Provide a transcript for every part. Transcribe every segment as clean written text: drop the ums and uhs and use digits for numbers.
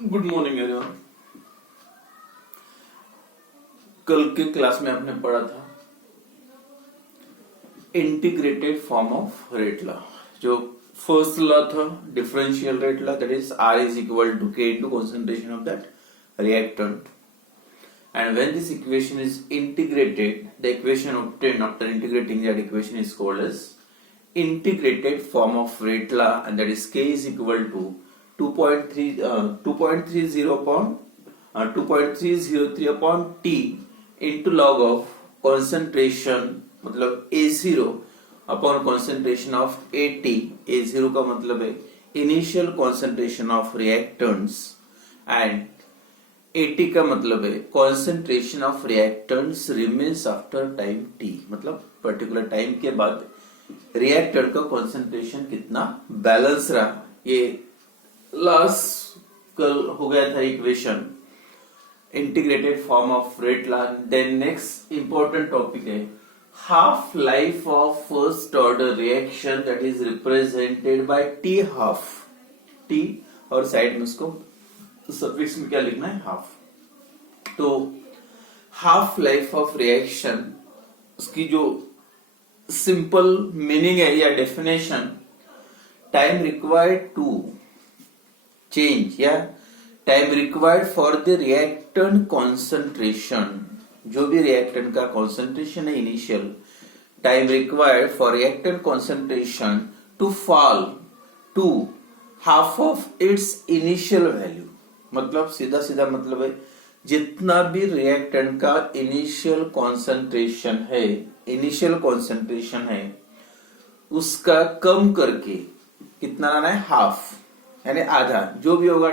Good morning everyone. कल के class में आपने पढ़ा था integrated form of rate law. जो फर्स्ट लॉ था differential rate law, that is R is equal to K into concentration of that reactant, and when this equation is integrated, the equation obtained after integrating that equation is called as integrated form of rate law, and that is K is equal to 2.30 upon 2.303 upon T into log of concentration, मतलब A0 upon concentration of AT। A0 का मतलब है initial concentration of reactants and AT का मतलब है concentration of reactants remains after time T, मतलब particular time के बाद रिएक्टर का concentration कितना बैलेंस रहा। ये लास्ट कल हो गया था equation integrated form of rate law. Then next important topic है half life of first order reaction, that is represented by T half. T और साइड में उसको सफिक्स में क्या लिखना है, हाफ। तो हाफ लाइफ ऑफ रिएक्शन, उसकी जो सिंपल मीनिंग है या definition, time required to change या time required for the reactant concentration, जो भी रिएक्टेंट का कॉन्सेंट्रेशन है initial, time required for reactant concentration to fall to half of its initial value. मतलब सीधा सीधा मतलब है जितना भी रिएक्टेंट का इनिशियल कॉन्सेंट्रेशन है उसका कम करके कितना लाना है, हाफ, यानी आधा। जो भी होगा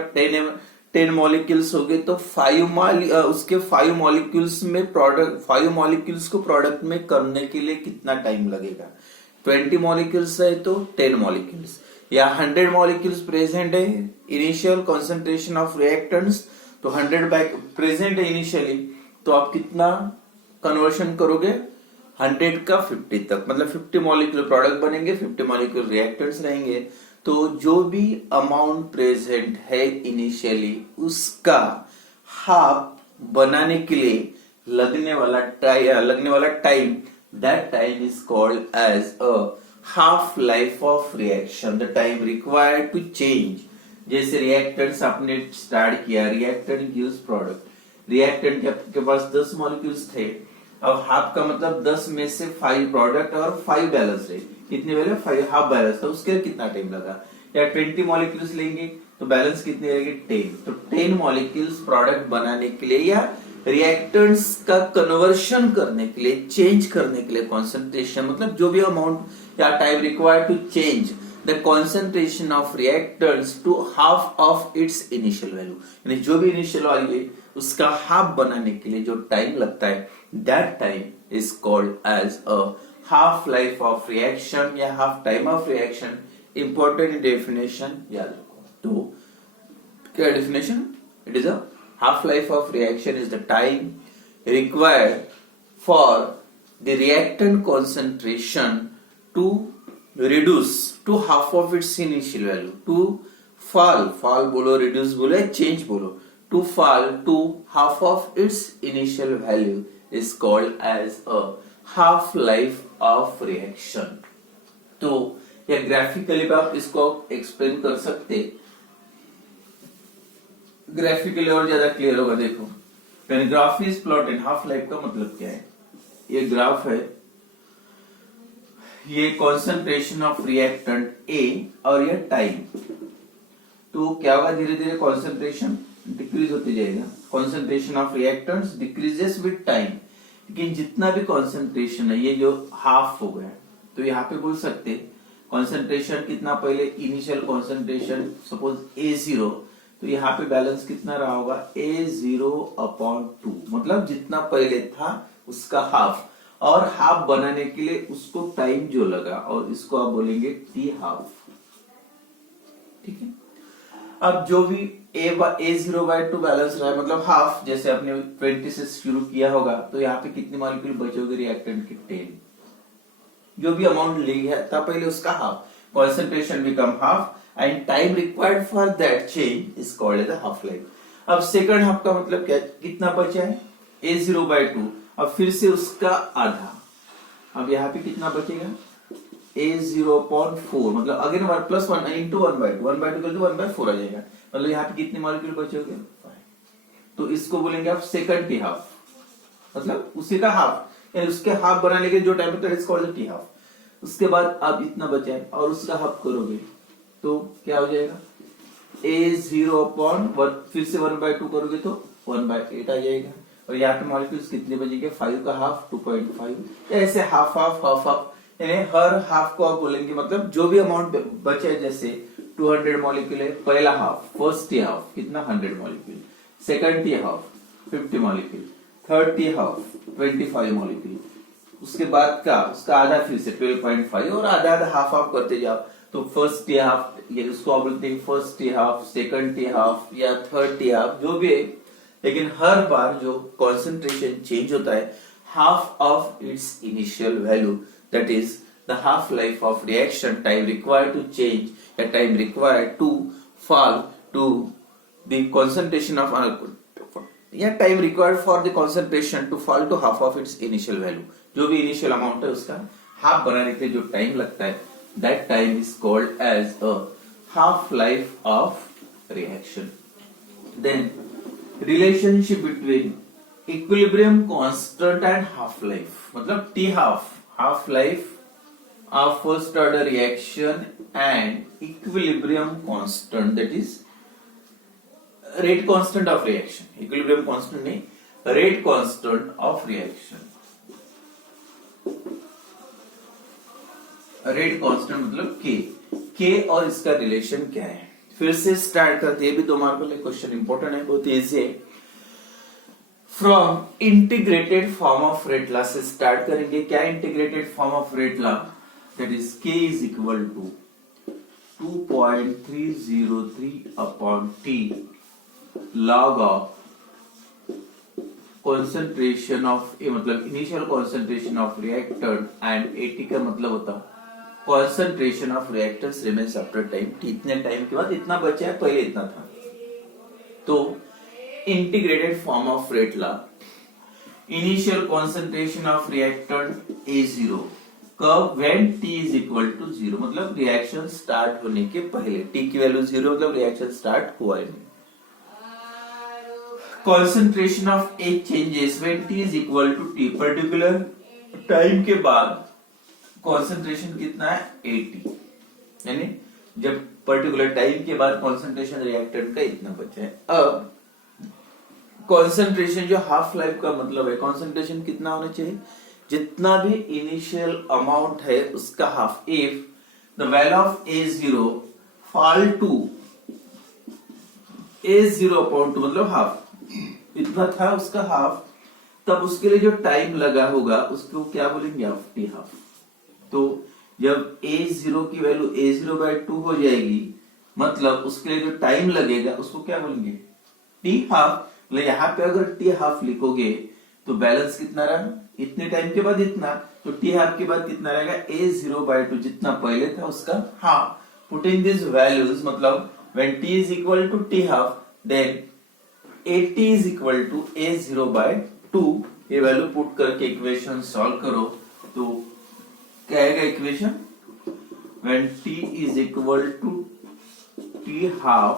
10 मॉलिक्यूल्स हो गए तो 5 मॉलिक्यूल्स में प्रोडक्ट, 5 मॉलिक्यूल्स को प्रोडक्ट में करने के लिए कितना टाइम लगेगा। 20 मॉलिक्यूल्स है तो 10 मॉलिक्यूल्स, या 100 मॉलिक्यूल्स प्रेजेंट है इनिशियल कॉन्सेंट्रेशन ऑफ रिएक्टेंट्स, तो 100 प्रेजेंट है इनिशियली, तो आप कितना कन्वर्शन करोगे 100 का 50 तक, मतलब 50 मॉलिक्यूल प्रोडक्ट बनेंगे, 50 मॉलिक्यूल रिएक्टेंट्स रहेंगे। तो जो भी अमाउंट प्रेजेंट है इनिशियली उसका हाफ बनाने के लिए लगने वाला time, that time is called as a half life of reaction, the time required to change. जैसे रिएक्टेंट्स आपने स्टार्ट किया, रिएक्टेंट गिव्स प्रोडक्ट, रिएक्टेंट के पास 10 मॉलिक्यूल्स थे, अब हाफ का मतलब 10 में से 5 प्रोडक्ट और 5 बैलेंस है, कितने वाले 5, हाफ बैलेंस था, उसके लिए कितना टाइम लगा। या 20 मॉलिक्यूल्स लेंगे तो बैलेंस कितने रहेंगे 10, तो 10 मॉलिक्यूल्स प्रोडक्ट बनाने के लिए या रिएक्टेंट्स का कन्वर्शन करने के लिए, चेंज करने के लिए कॉन्सेंट्रेशन, मतलब जो भी अमाउंट या time required to change the concentration of reactants to half of its initial value, यानी जो भी इनिशियल वैल्यू है उसका हाफ बनाने के लिए जो टाइम लगता है, that time is called as a half life of reaction या half time of reaction. Important definition याद रखो। तो क्या definition, it is a half life of reaction is the time required for the reactant concentration to reduce to half of its initial value, to fall बोलो, reduce बोलो, change बोलो, to fall to half of its initial value is called as a half life of reaction। तो या graphically आप इसको explain कर सकते, graphically और ज्यादा क्लियर होगा। देखो, when graph is plotted, half life का मतलब क्या है, ये ग्राफ है, ये कॉन्सेंट्रेशन ऑफ रिएक्टेंट A और ये टाइम, तो क्या होगा, धीरे धीरे कॉन्सेंट्रेशन डिक्रीज होती जाएगा, concentration of reactants decreases with time. लेकिन जितना भी कॉन्सेंट्रेशन है, ये जो हाफ हो गया, तो यहाँ पे बोल सकते कॉन्सेंट्रेशन कितना, पहले इनिशियल कॉन्सेंट्रेशन सपोज A0, तो यहाँ पे बैलेंस कितना रहा होगा A0 अपॉन 2, मतलब जितना पहले था उसका हाफ, और हाफ बनाने के लिए उसको टाइम जो लगा, और इसको आप बोलेंगे T हाफ। ठीक है, अब जो भी A0/2 बैलेंस रहा है, मतलब हाफ, जैसे आपने 20 से शुरू किया होगा, तो यहाँ पे कितने मॉलिक्यूल बचोगे रिएक्टेंट के 10। जो भी अमाउंट लिया था पहले उसका half, concentration become half and time required for that change is called as the half life. अब सेकंड हाफ का मतलब क्या, कितना बचा है a0/2, अब फिर से उसका आधा, अब यहाँ पे कितना बचेगा a0/4, मतलब अगेन प्लस 1 इंटू 1/2, 1/2 कर दो 1/4 आ जाएगा, मतलब यहाँ पे कितने मॉलिक्यूल बचोगे 5। तो इसको बोलेंगे आप सेकंड टी हाफ, मतलब उसी का हाफ, यानी उसके हाफ बनाने के जो टाइम होता है इट्स कॉल्ड टी हाफ। उसके बाद अब इतना बचा है और उसका हाफ करोगे तो क्या हो जाएगा a0/1, फिर से 1/2 करोगे तो 1/8 आ जाएगा, और यहाँ पे मॉलिक्यूल्स कितने बचेंगे 5 का हाफ 2.5, ऐसे हाफ हाफ हाफ हाफ, यानी हर हाफ को आप बोलेंगे, मतलब जो भी अमाउंट बचे, जैसे 200 मॉलिक्यूल है पहला हाफ, फर्स्ट टी हाफ कितना 100 molecule, second T half 50 molecule, third T half 25 molecule, उसके बाद का उसका आधा फिर से 12.5, और आधा आधा हाफ हाफ करते जाओ, तो फर्स्ट टी हाफ, ये उसको आप बोलते हैं first T half, second T half या थर्ड टी हाफ, जो भी है, लेकिन हर बार जो कॉन्सेंट्रेशन चेंज होता है half of its initial value, that is the half life of reaction, time required to change या time required to fall to the concentration of या time required for the concentration to fall to half of its initial value, जो भी initial amount है उसका half बनाने के लिए जो टाइम लगता है, that time is called as a half life of reaction. Then relationship between equilibrium constant and half life, मतलब T half, half life of first order reaction and equilibrium constant, that is rate constant of reaction, equilibrium constant नहीं, rate constant of reaction, rate constant मतलब k और इसका relation क्या है। फिर से start करते हैं, ये भी 2 मार्क का क्वेश्चन इंपॉर्टेंट है, बहुत इजी है। From integrated form of rate law से स्टार्ट करेंगे। क्या integrated form of rate law, that is k is equal to 2.303 upon t log of concentration of a, मतलब initial concentration of reactant and at का मतलब होता concentration of reactants remains after time t, इतने time के बाद इतना बचा है, पहले इतना था। तो integrated form of rate law, initial concentration of reactant A0 कब, when t is equal to 0, मतलब रिएक्शन स्टार्ट होने के पहले, t की वैल्यू 0 मतलब रिएक्शन स्टार्ट हुआ है। concentration of A changes when t is equal to t, particular time के बाद concentration कितना है 80, यानी जब पर्टिकुलर टाइम के बाद concentration रिएक्टेंट का इतना बचा है। अब concentration जो हाफ लाइफ का मतलब है, concentration कितना होना चाहिए, जितना भी इनिशियल अमाउंट है उसका half, if the value of A0 fall to A0/2 मतलब हाफ, इतना था उसका हाफ, तब उसके लिए जो टाइम लगा होगा उसको क्या बोलेंगे आप टी हाफ। तो जब A0 की वैल्यू A0/2 हो जाएगी, मतलब उसके लिए जो टाइम लगेगा उसको क्या बोलेंगे टी हाफ। मतलब यहाँ पे अगर टी हाफ लिखोगे तो बैलेंस कितना रहा, इतने टाइम के बाद इतना, तो टी हाफ के बाद कितना रहेगा A0/2, जितना पहले था उसका हाफ। पुटिंग दिस वैल्यूज, मतलब when t is equal to t half, then at is equal to A0/2, ये वैल्यू पुट करके इक्वेशन सॉल्व करो तो क्या आएगा equation, when t is equal to t half,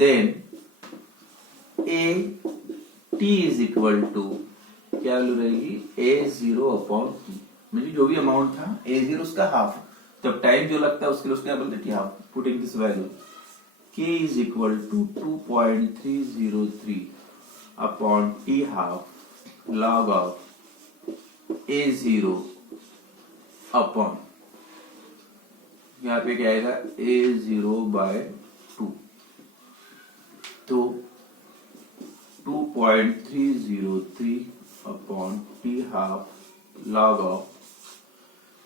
then a t is equal to क्या value रहेगी A0/t, मतलब जो भी अमाउंट था A0 उसका हाफ, तब टाइम जो लगता है उसके लिए उसको क्या बोलते हैं half. Putting this value k is equal to 2.303 upon t half log of A0 upon, यहाँ पे क्या आएगा A0/2, तो 2.303 upon t half log of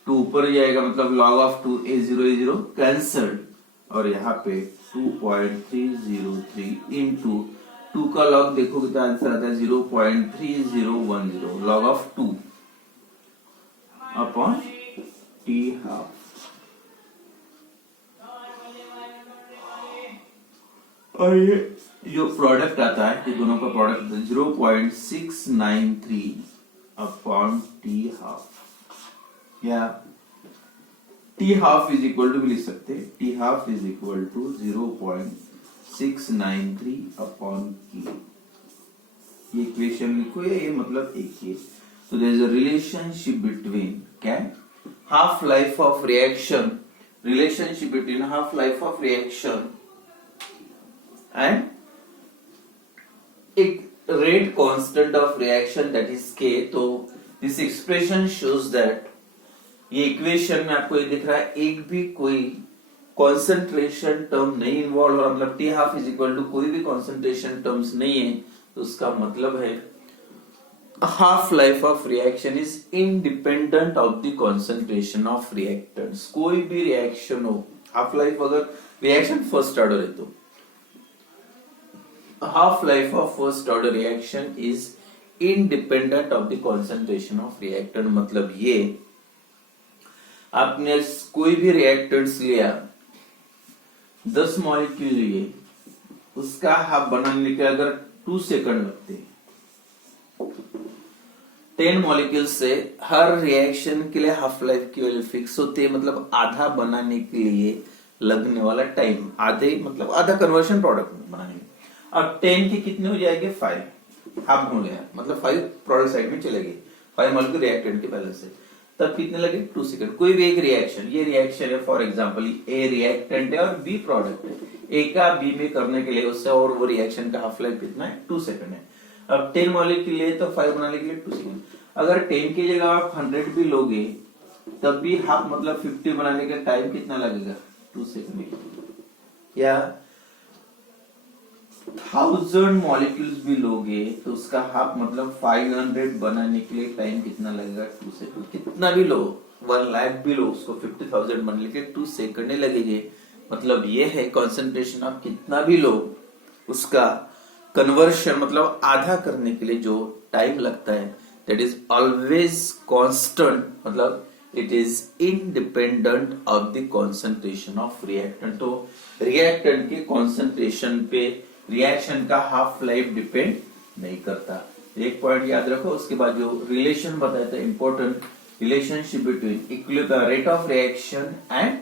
2 ऊपर जाएगा, मतलब log ऑफ 2, A0 कैंसल्ड, और यहाँ पे 2.303 इंटू 2 का लॉग देखोगे तो आंसर आता है 0.3010, log of 2 upon t half. और ये जो प्रोडक्ट आता है, ये दोनों का प्रोडक्ट 0.693 अपॉन टी हाफ, या T half is equal to भी लिख सकते हैं, T half is equal to 0.693 upon K. ये इक्वेशन लिखो, ये मतलब एक ही। तो there is a relationship between क्या, half life of reaction, relationship between half life of reaction and एक rate constant of reaction that is k। तो this expression shows that, ये इक्वेशन में आपको ये दिख रहा है, एक भी कोई कॉन्सेंट्रेशन टर्म नहीं इन्वॉल्व हो रहा, मतलब T half is equal to कोई भी कॉन्सेंट्रेशन टर्म्स नहीं है, तो उसका मतलब है half life of reaction is independent of the concentration of reactants. कोई भी रिएक्शन हो, हाफ लाइफ अगर रिएक्शन फर्स्ट ऑर्डर है तो half life of first order reaction is independent of the concentration of reactant। मतलब ये आपने कोई भी रिएक्टेंट्स लिया, 10 मॉलिक्यूल लिए, उसका हाफ बनाने के अगर 2 सेकंड लगते, 10 मॉलिक्यूल से हर रिएक्शन के लिए हाफ लाइफ की वैल्यू फिक्स होती है, मतलब आधा बनाने के लिए लगने वाला टाइम, आधे मतलब आधा कन्वर्शन प्रोडक्ट बनाने में। अब 10 के कितने हो जाएंगे, 5, हाफ हो गया, मतलब 5 प्रोडक्ट साइड में चले गए, 5 मॉलिक्यूल रिएक्टेंट के बैलेंस से, तब कितने लगे, 2 सेकंड। कोई भी एक रिएक्शन, ये रिएक्शन है फॉर एग्जांपल, ए रिएक्टेंट है और बी प्रोडक्ट है, ए का बी में करने के लिए उससे, और वो रिएक्शन का हाफ लाइफ कितना है, 2 सेकंड है। अब 10 मॉलिक्यूल लिए तो 5 बनाने के लिए 2 सेकंड। अगर 10 की जगह आप 100 भी लोगे तब भी हाफ मतलब 50 बनाने का टाइम कितना लगेगा, 2 सेकंड। या 1000 मॉलिक्यूल्स भी लोगे तो उसका हाफ मतलब 500 बनाने के लिए टाइम कितना लगेगा, 2 सेकंड। कितना भी लो, 1 लाख भी लो, उसको 50,000 बनने के लिए 2 सेकंड लगेंगे। मतलब ये है कॉन्सेंट्रेशन, आप कितना भी लो उसका कन्वर्शन मतलब आधा करने के लिए जो टाइम लगता है, दैट इज ऑलवेज कांस्टेंट, मतलब it is independent of the concentration of reactant. तो रिएक्टेंट के कॉन्सेंट्रेशन पे रिएक्शन का हाफ लाइफ डिपेंड नहीं करता। एक पॉइंट याद रखो। उसके बाद जो रिलेशन बताया था important, relationship between rate of reaction and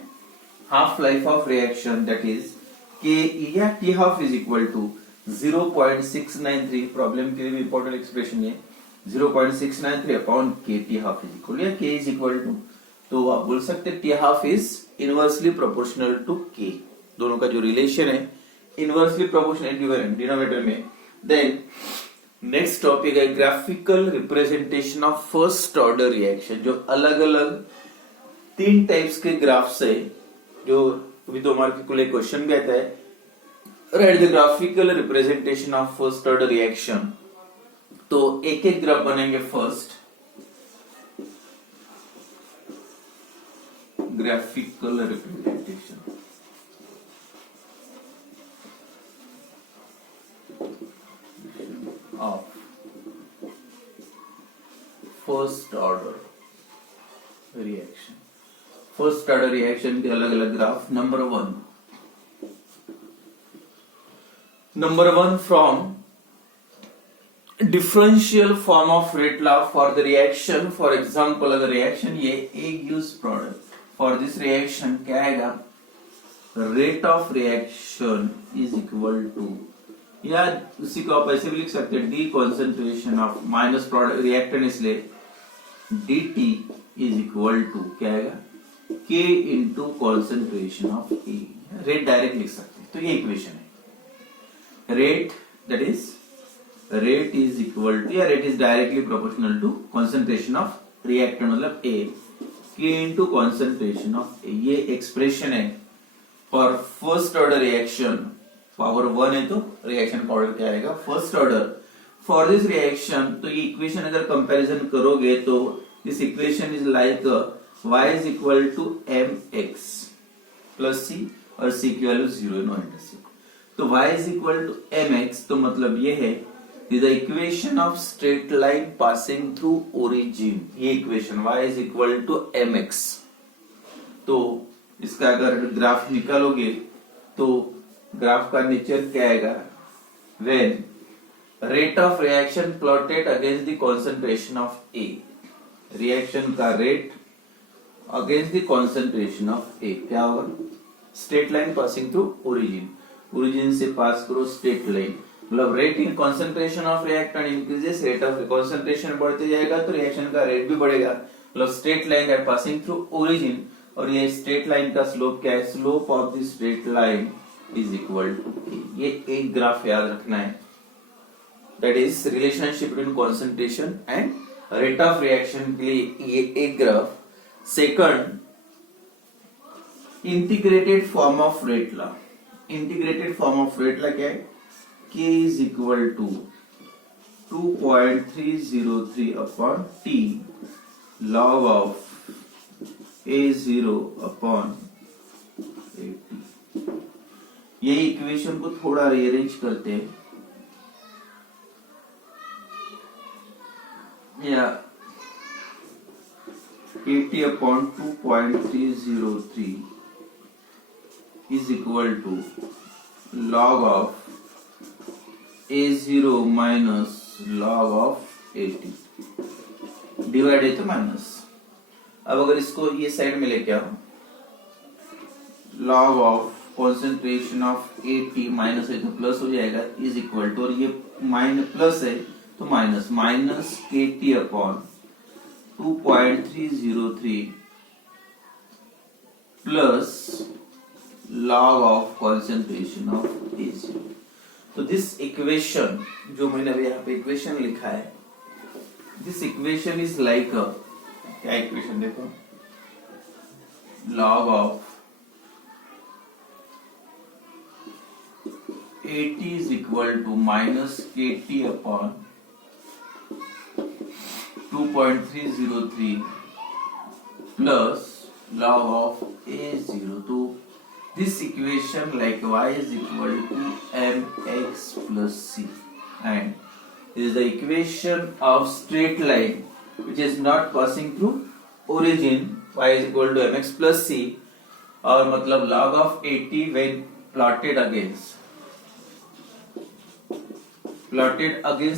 half life of reaction, that is K या T half is equal to 0.693। Problem के लिए भी इंपॉर्टेंट एक्सप्रेशन है, 0.693 अपॉन के टी हाफ इज इक्वल, या के इज इक्वल टू, तो आप बोल सकते T half is inversely proportional to K. दोनों का जो रिलेशन है इनवर्सली प्रोपोर्शनल डिनोमिनेटर में। देन नेक्स्ट टॉपिक है graphical representation of first order reaction. जो अलग अलग 3 टाइप्स के ग्राफ्स है, जो अभी 2 मार्क के लिए क्वेश्चन भी आता है, write the graphical representation of first order reaction. तो एक एक ग्राफ बनेंगे। First graphical representation of first order reaction. First order reaction के अलग अलग graph. Number 1 from differential form of rate law for the reaction. For example अगर reaction ये A gives product, for this reaction क्या आएगा, rate of reaction is equal to, या उसी को आप ऐसे भी लिख सकते हैं, D concentration of minus product reactant, इसलिए D T is equal to क्या आएगा, K into concentration of A. Rate direct लिख सकते हैं। तो ये इक्वेशन है, rate that is rate is equal to, या rate is directly proportional to concentration of reactant मतलब ए, के इंटू कॉन्सेंट्रेशन ऑफ ए। ये एक्सप्रेशन है for first order reaction. Power 1 है तो रिएक्शन पावर क्या आएगा, first order. For this reaction, तो ये इक्वेशन अगर कंपैरिजन करोगे तो this equation is like y is equal to mx plus c, और c की वैल्यू 0 नो इंटर c। तो y is equal to mx, तो मतलब ये है the equation of straight line passing through origin. ये equation y is equal to mx। तो इसका अगर ग्राफ निकालोगे तो ग्राफ का नेचर क्या आएगा, when rate of reaction plotted against the concentration of A, reaction का rate against the concentration of A क्या होगा, straight line passing through origin, origin से पास करो स्ट्रेट लाइन, मतलब rate in concentration of reactant increases, rate of concentration बढ़ते जाएगा तो reaction का रेट भी बढ़ेगा, मतलब straight line that passing through origin, और ये स्ट्रेट लाइन का स्लोप क्या है, slope of the straight line is equal to A. ये एक ग्राफ याद रखना है, that is relationship between concentration and rate of reaction के लिए ये एक graph. Second, integrated form of rate law, integrated form of rate law क्या है, K is equal to 2.303 upon T log of A0 upon AT। ये equation को थोड़ा rearrange करते हैं, या AT upon 2.303 is equal to log of A0 minus log of AT, divide है तो माइनस। अब अगर इसको ये साइड में लेके आओ, log of concentration of AT minus है तो प्लस हो जाएगा, इज इक्वल टू, और ये माइनस प्लस है तो minus, minus KT upon 2.303 plus log of concentration of A0। तो दिस इक्वेशन जो मैंने अभी यहाँ पे इक्वेशन लिखा है, दिस इक्वेशन इज लाइक, क्या इक्वेशन देखो, log of AT is equal to minus KT upon 2.303 plus log of A0। तो this equation like y is equal to mx plus c, and this is the equation of straight line which is not passing through origin, y is equal to mx plus c, और मतलब log of AT when plotted against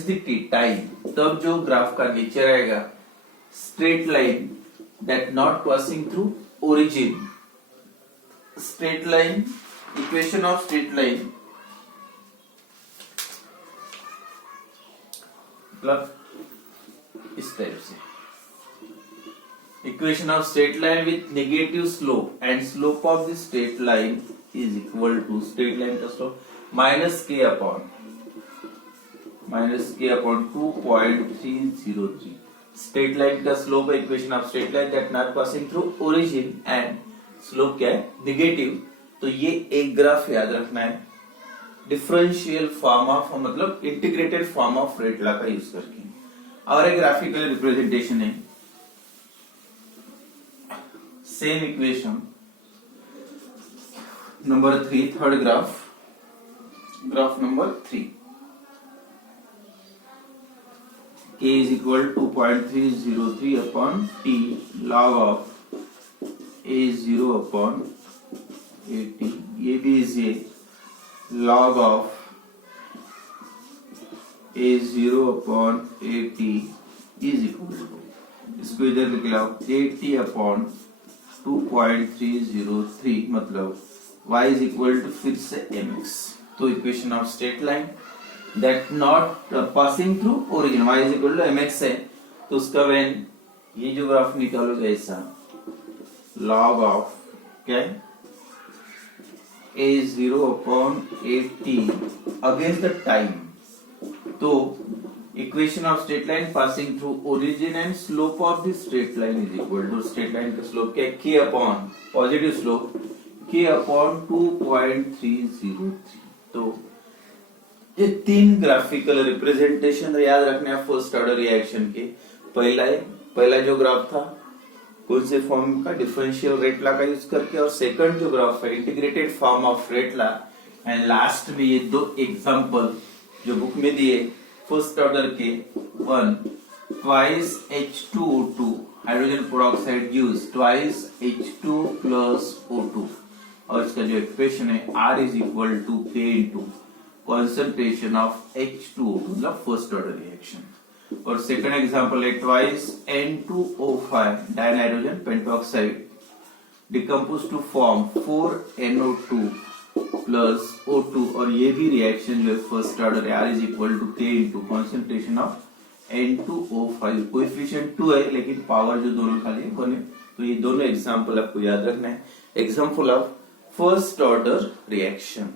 the t time, तब जो graph का nature आएगा, straight line that not passing through origin, straight line, equation of straight line मतलब इस type से, equation of straight line with negative slope, and slope of the straight line is equal to, straight line का slope minus K upon 2.303, straight line का slope है, equation of straight line that not passing through origin, and slope क्या है, negative. तो ये एक graph याद रखना है, डिफरेंशियल फॉर्म ऑफ, मतलब integrated form of rate law का यूज करके। और एक ग्राफिकल रिप्रेजेंटेशन है, same equation number 3, third graph, graph number 3, K is equal to 2.303 upon T log of A0 upon AT, ये भी इजी है, log of A0 upon AT is equal to, इसको इधर लिख लो, AT upon 2.303, मतलब y is equal to फिर से mx। तो equation of straight line that not passing through origin, y is equal to mx है, तो उसका व्हेन ये जो ग्राफ निकालोगे ऐसा, log ऑफ क्या है, A0 upon AT against the time, तो equation of straight line passing through origin and slope of the straight line is equal to, straight line का स्लोप क्या है, k upon positive slope k upon 2.303। तो ये तीन graphical representation याद रखने हैं फर्स्ट ऑर्डर रिएक्शन के। पहला जो ग्राफ था कौन से फॉर्म का, डिफरेंशियल रेट लॉ का यूज करके, और सेकंड जो ग्राफ है integrated form of rate law, and last में ये दो एग्जांपल जो बुक में दिए फर्स्ट ऑर्डर के, one twice H2O2 hydrogen peroxide gives twice H2 plus O2, और इसका जो इक्वेशन है R is equal to K into concentration of H2O मतलब फर्स्ट ऑर्डर रिएक्शन। और सेकंड एग्जांपल है twice N2O5 dinitrogen pentoxide decompose to form 4NO2 plus O2 और ये भी रिएक्शन जो है फर्स्ट ऑर्डर है R is equal to K into concentration of N2O5 coefficient 2 है लेकिन पावर जो दोनों का है 1 है। तो ये दोनों एग्जांपल आपको याद रखना है, example of first order reaction.